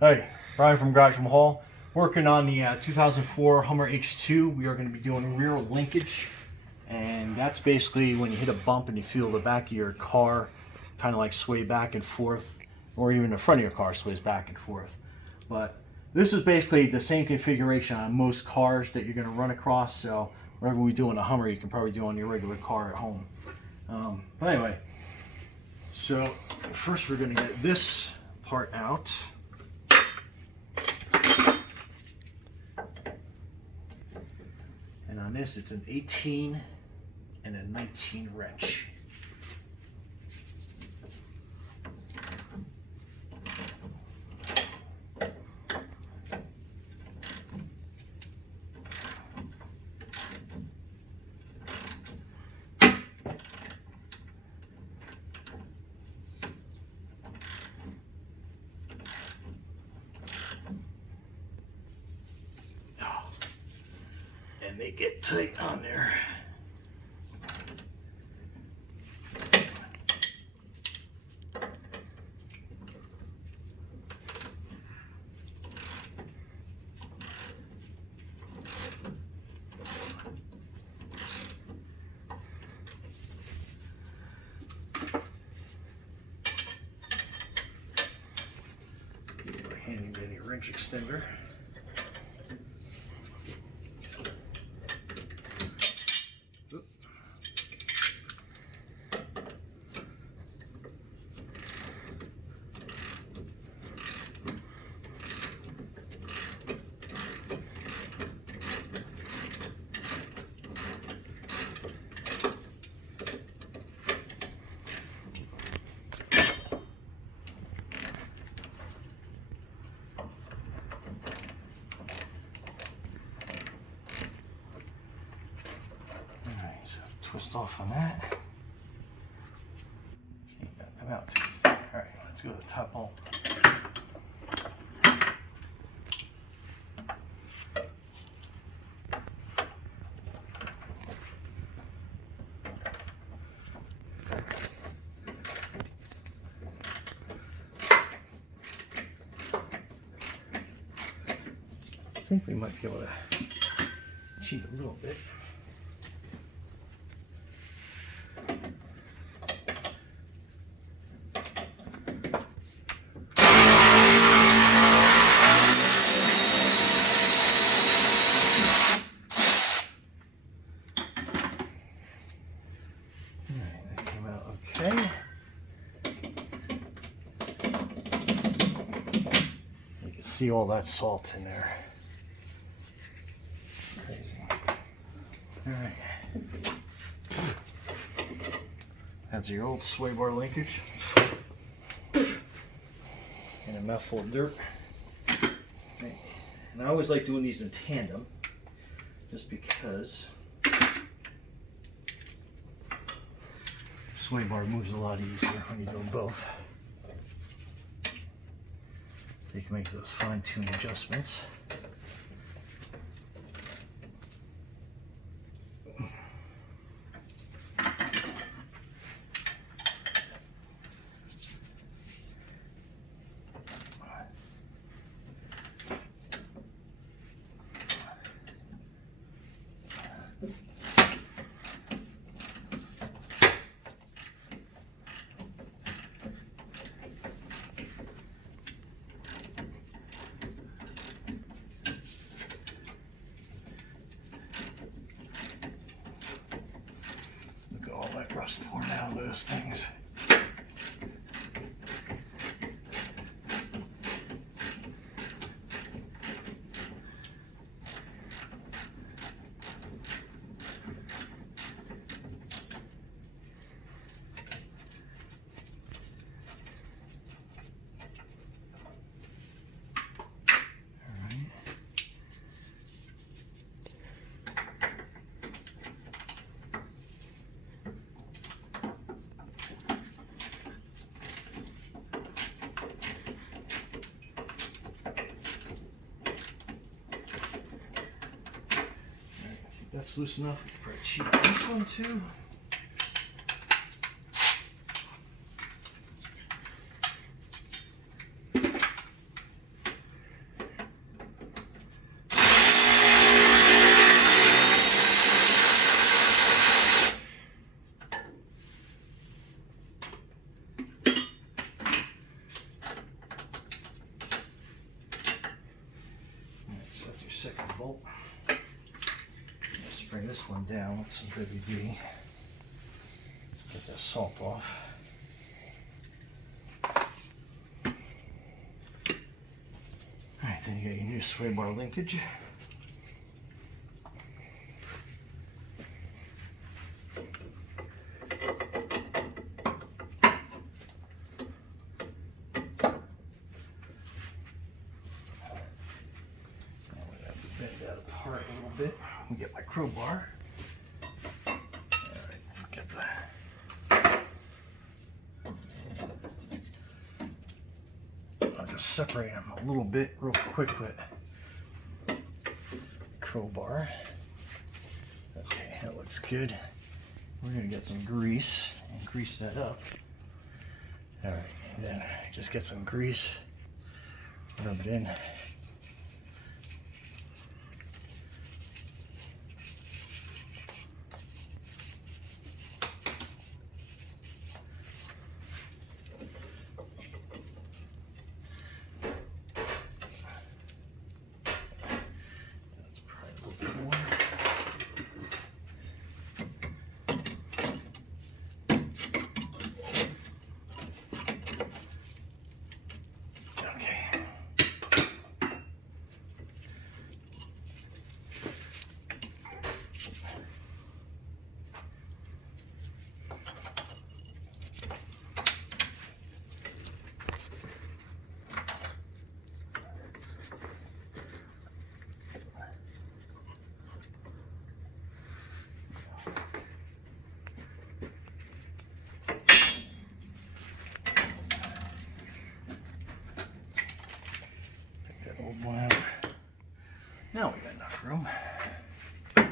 Hey, Brian from Garage from Hall. Working on the 2004 Hummer H2. We are going to be doing rear linkage. And that's basically when you hit a bump and you feel the back of your car kind of like sway back and forth, or even the front of your car sways back and forth. But this is basically the same configuration on most cars that you're going to run across. So whatever we do on a Hummer, you can probably do on your regular car at home. But anyway, so first we're going to get this part out. And on this, it's an 18 and a 19 wrench. And they get tight on there. Handy dandy wrench extender. Twist off on that. Come out. Alright, let's go to the top hole. I think we might be able to cheat a little bit. Okay. You can see all that salt in there. Crazy. All right. That's your old sway bar linkage. And a mouthful of dirt. Okay. And I always like doing these in tandem, just because sway bar moves a lot easier when you're doing both. So you can make those fine-tuned adjustments. Rust pouring out of those things. That's loose enough. We can probably cheat this one too. second bolt. Let's bring this one down with some WD. Get that salt off. Alright, then you got your new sway bar linkage. Bend out apart a little bit and get my crowbar. All right, get I'll just separate them a little bit real quick with crowbar. Okay, that looks good. We're gonna get some grease and grease that up. All right, and then just get some grease, rub it in. Wow. Now we got enough room. Okay.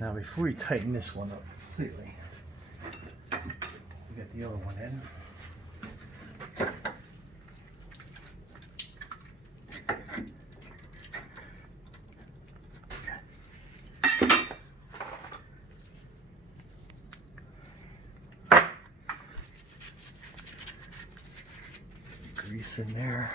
Now before you tighten this one up completely, you get the other one in. Grease in there.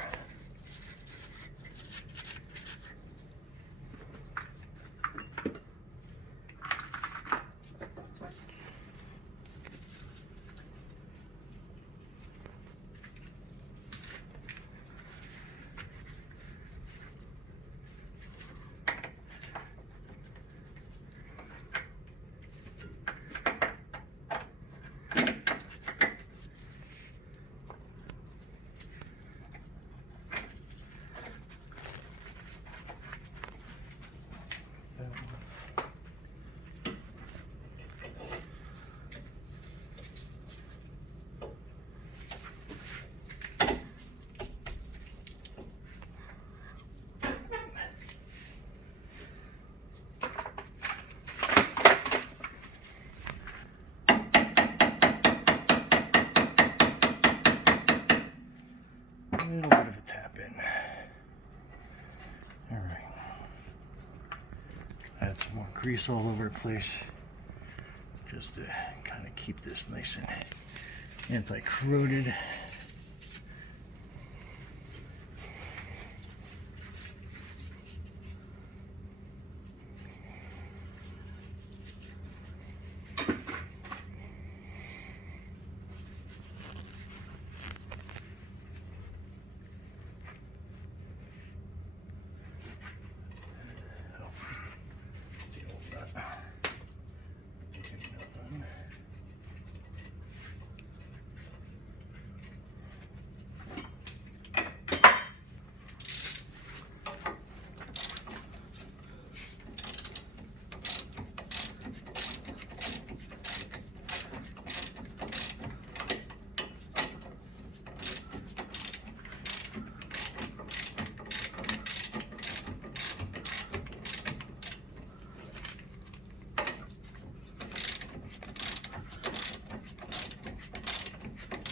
A little bit of a tap in. All right. Add some more grease all over the place, just to kind of keep this nice and anti-corroded.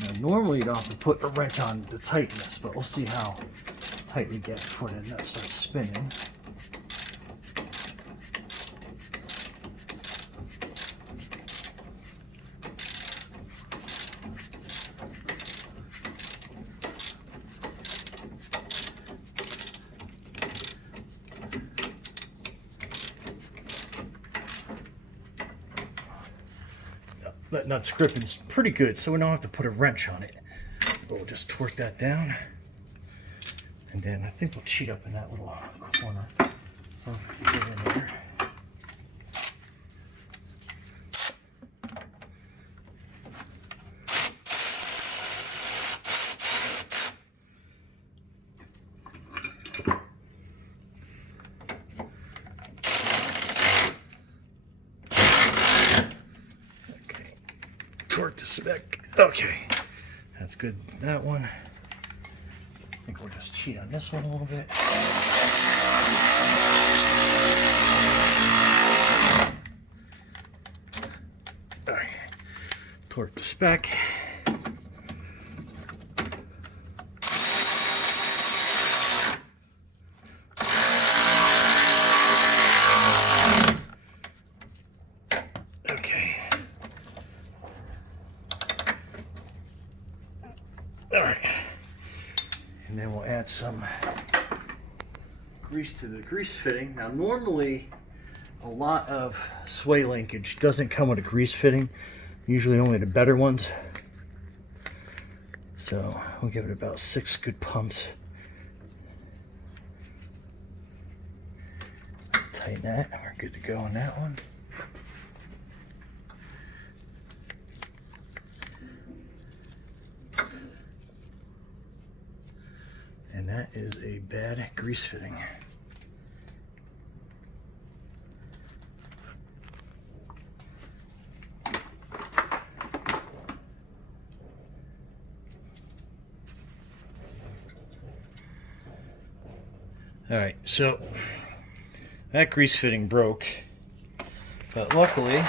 Now, normally you don't have to put a wrench on to tighten this, but we'll see how tight we get before the nut starts spinning. That nut's gripping's pretty good, so we don't have to put a wrench on it. We'll just torque that down. And then I think we'll cheat up in that little corner. Get in there. Torque to spec. Okay, that's good. That one. I think we'll just cheat on this one a little bit. All right, torque to spec. All right, and then we'll add some grease to the grease fitting. Now, normally a lot of sway linkage doesn't come with a grease fitting, usually only the better ones. So we'll give it about 6 good pumps. Tighten that, and we're good to go on that one. And that is a bad grease fitting. All right, so that grease fitting broke, but luckily I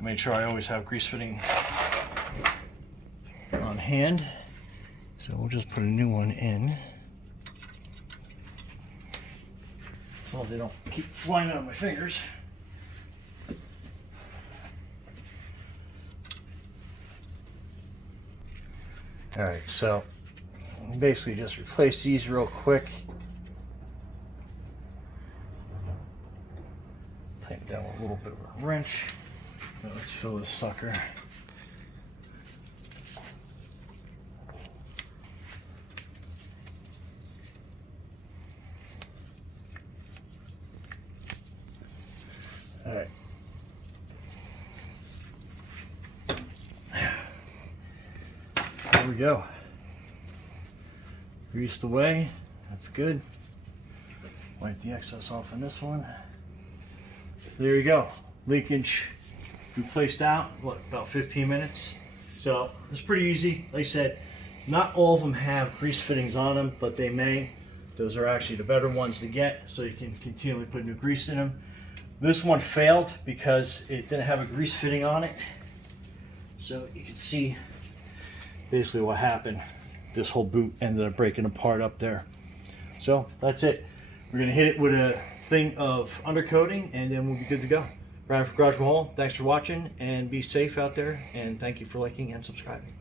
made sure I always have grease fitting on hand. So we'll just put a new one in. As long as they don't keep flying out of my fingers. All right, so basically just replace these real quick. Tighten down with a little bit of a wrench. Now let's fill this sucker. All right. There we go. Greased away. That's good. Wipe the excess off on this one. There you go. Linkage replaced out, what, about 15 minutes. So it's pretty easy. Like I said, not all of them have grease fittings on them, but they may. Those are actually the better ones to get, so you can continually put new grease in them. This one failed because it didn't have a grease fitting on it. So you can see basically what happened. This whole boot ended up breaking apart up there. So that's it. We're gonna hit it with a thing of undercoating and then we'll be good to go. Brian for Garage Mahal, thanks for watching and be safe out there, and thank you for liking and subscribing.